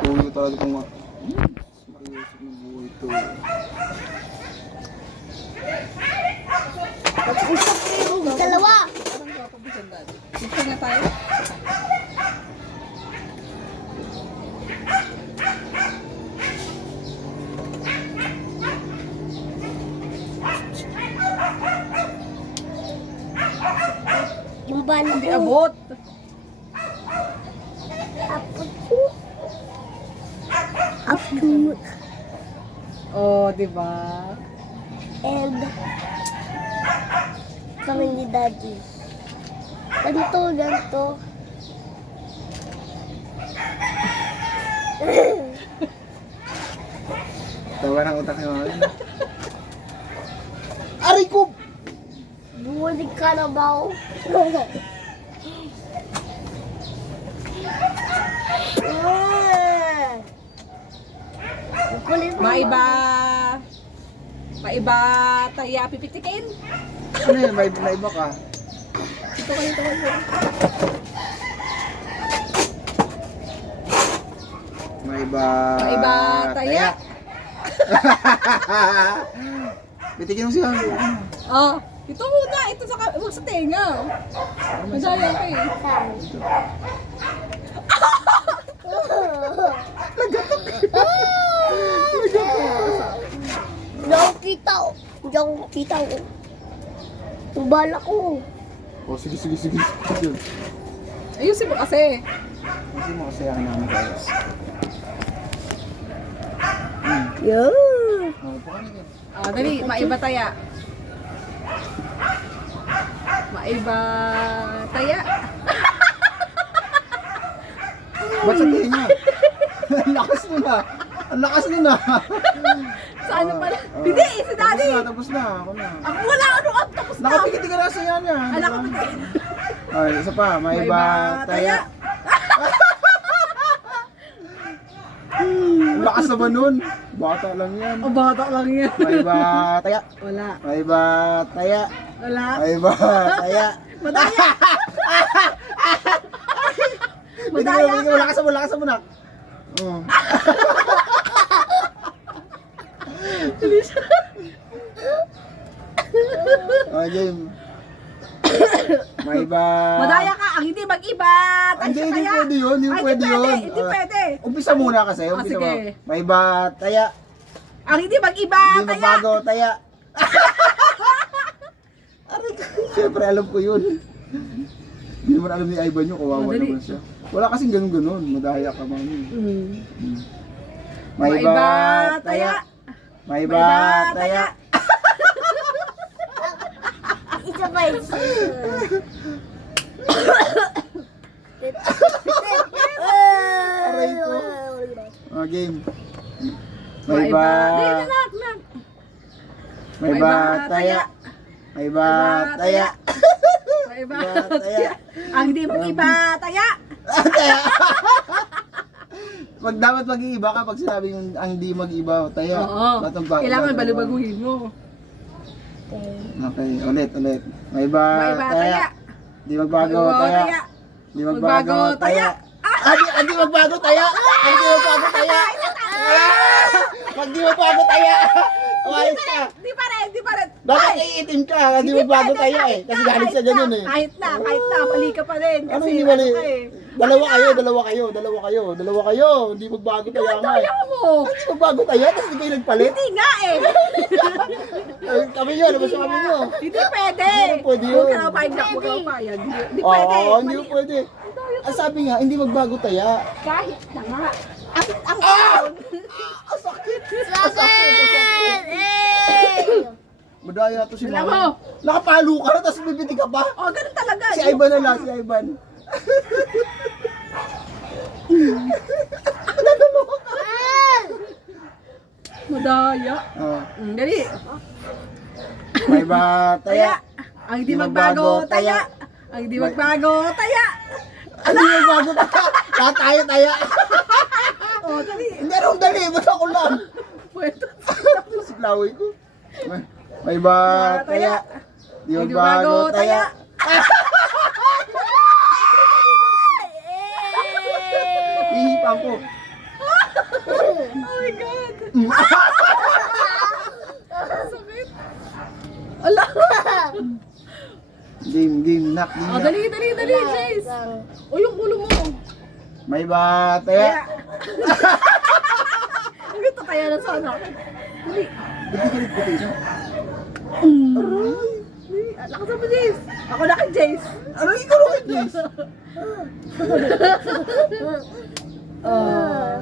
Ulo talaga itong mariusip ng buhay ito. Dalawa! Ito na tayo. Yung balo Hindi abot. Apu. Oh, di ba? And kami ni Daddy. Ganito. Tawa ng utak niyo. Aray ko! Buwalik ka na ba? Maiba tayo pipitikin. Ano yun? May iba ka? Ito ka. Maiba taya. Bitikin mo siya. Oh, ito muna. Ito sa tenga. Madaya ka eh. Hindi ako kita. Ubala ko. Oh, sige. Ayusin mo kasi. Kasi mo kasi ang namin guys. Yeah. Oh, paano yun? Dali, maiba taya. Maiba taya. Ba't sa tinga? Ang lakas mo na. Saan pala? Hindi, si Daddy. Tapos na. Ako na. Ako wala tapos na. Nakapikit ka na sa yan yan. Alam ko din. Ay, isa pa. Maiba taya. Ang lakas naman nun. Bata lang yan. Oh, bata lang yan. Maiba taya. Wala. Maiba taya. Wala. Maiba taya. Madaya. Madaya ka. Lakas mo na. Oh. Oh, game. Maiba. Madaya ka, ang hindi mag-iba. Hindi pwede yun. Hindi pwede. Umpisa muna kasi. Umpisa mo. Sige. Maiba taya. Ang hindi mag-iba. Hindi magbago taya. Siyempre alam ko yun. Hindi naman alam ni Ivan yun. Kawawa Madali. naman siya. Wala kasing ganun. Madaya ka mami. Maiba taya. Maiba taya. Isa pa. Aray ko. Oh, game. Maiba. Maiba. Maiba taya. Maiba taya. Maiba Maiba taya. Ang hindi mag-iba taya. Pag dapat mag-iiba ka pag sinabi yung ang hindi mag-iba taya. Oo. Kailangan balubaguhin mo. Okay, ulit. Maiba taya. Hindi magbago taya. Hindi magbago taya. Hindi magbago taya. Hindi magbago taya. Hindi magbago taya. Umayos ka. Di pa rin. Dapat iitim ka. Hindi magbago taya eh. Kasi galing sa ganun eh. Kahit na, mali ka pa rin. Ano Kasi hindi mali? ka eh. Dalawa kayo. Hindi magbago taya nga eh. Kaya mo. Hindi magbago taya, tapos hindi kayo nagpalit. Hindi nga eh. Kami yun, labas na kami nyo. Hindi pwede. Hindi pwede yun. Huwag ka na payag na, huwag ka na payag. Hindi pwede. Oo, hindi pwede. Ang sabi nga, hindi magbago taya. Kahit na nga. Ang Ang sakit. Sakit! Madaya to si Alam Mama. mo. Nakapalo ka na, tapos bibiti ka pa. Oh, ganun talaga. Si Ivan na lang, si Ivan. Madaya. Oh. Dali. May ba taya? Ang hindi magbago taya. Ang hindi magbago taya. Ano yung bago taya? Lahat tayo taya. Oh, dali. Hindi anong dali, ba't ako lang? Pwede. Si Chloe ko. May ba taya? Di Hindi magbago taya. Hihipan ko. Oh my God. Sakit. Ala. Game, nak, game, Oh, nak. dali, Jace. O, yung ulo mo. May bataya. Ang ganda kaya na sana. Dali. Ba't di ka nagputi siya? Dali. Lakasan mo, Jace. Ako na kay Jace. Ano ikaw rin, Jace?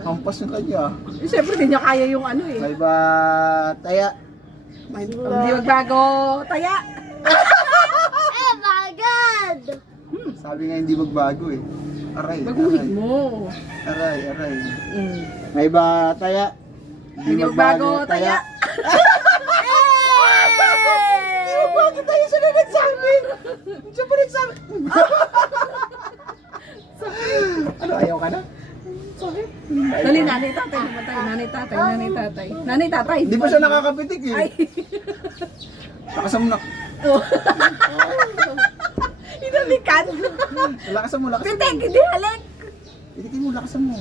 Hampas yung kanya. Siyempre, hindi niya kaya yung ano eh. May bataya. Hindi magbago. Taya. Eh, bagad! Sabi nga hindi magbago eh. Aray, Baguhin aray. mo. Aray. Mm. May bataya. Hindi magbago. Taya. Bakit tayo siya na nagsabi? Siya pa nagsabi. Ano, ayaw ka na? Sakit. Dali, nanay, tatay. Namatay. Nanay, tatay. Hindi pa siya nakakapitik eh. Ay. Lakasan mo na. Oh. Inalikan. Lakasan mo. Pitik, hindi halik. Pitikin mo, lakasan mo.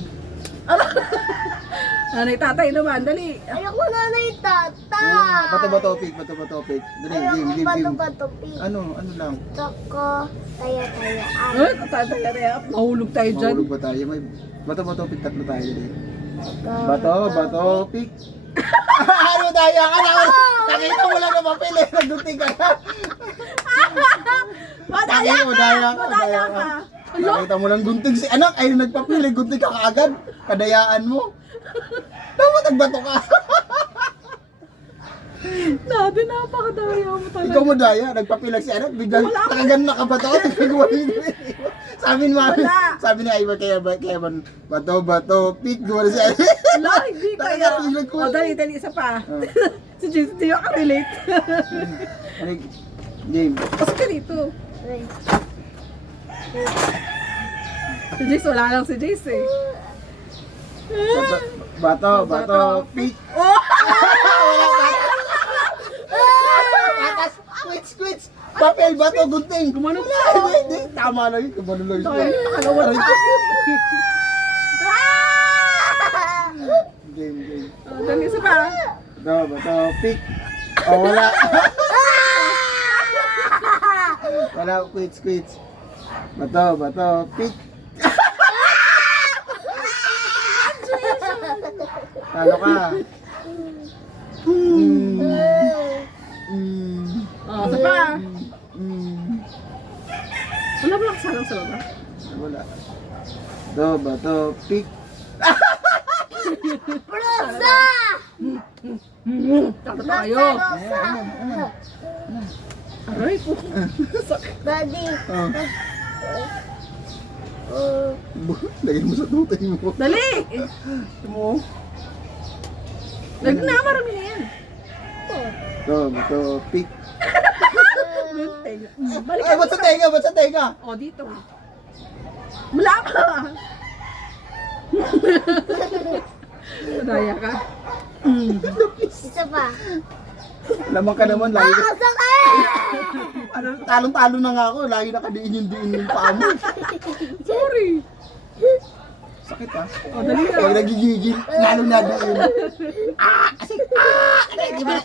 Nanay, tatay naman. Dali. Ayoko na na yung tata! Bato topic. Dali, game. Bato-bato, pi. Ano lang. Toko, taya-tayaan. Ay, tatay. Mahulog tayo dyan. Mahulog ba tayo? May bato topic, tatlo tayo dali. Bato pick. Ano daya ka na? Nakita mo lang na mapili. Nagduting ka na. Madaya ka! Madaya ka! Nakita mo lang gunting si anak. Ay, nagpapili. Gunting ka kaagad. Kadayaan mo. Dapat nagbato ka. Dati, napakadaya mo talaga. Ikaw mo daya. Nagpapilag si anak. Biglang talagang nakabato ka. Sabi ni mami. Wala. Sabi ni Ivan kaya bato pick. Gumana si Ivan. Wala, hindi kaya. O, dali, isa pa. Si Jace, hindi ako relate. Game. Pasok ka dito. Ay. Si Jace, wala lang si Jace eh. Bato pick. Oh! Quits. Papel, bato, gunting. Gumano ka? Hindi, tama lang yun. Gumano lang yun. Ay, nakalawan ka. Game. O, dali, isa pa. Bato, pick. Oh, wala. Wala, quits. Bato, pick. Talo ka. O, isa pa. Wala ba lang sarang sa baba? Wala. Bato, pick. Rosa! Tato tayo. Rosa! Aray po. Sakit. Daddy. Lagyan mo sa tutay mo. Dali! Mo. Na, marami na yan. Bato, pick. Balik Ay, ba't sa tenga? O, dito. Wala ka! Madaya ka. Isa pa. Lamang ka naman, lagi ka. Sakit! Ano, talong-talo na nga ako. Lagi nakadiin yung paa mo. Sorry. Sakit ha. O, dali na. Pag nagigigil, lalo na diin. Di ba?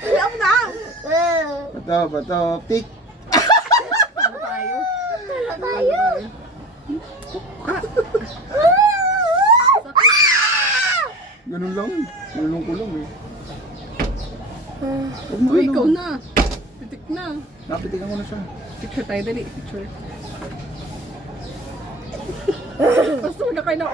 Wala mo na. Bato, pick. Ano tayo? Tayo. Ganun lang. Ganun ko lang eh. Huwag mo Uy, ano. ikaw na. Pitik na. Napitikan ko na siya. Picture tayo, dali. Picture. Basta huwag na kayo na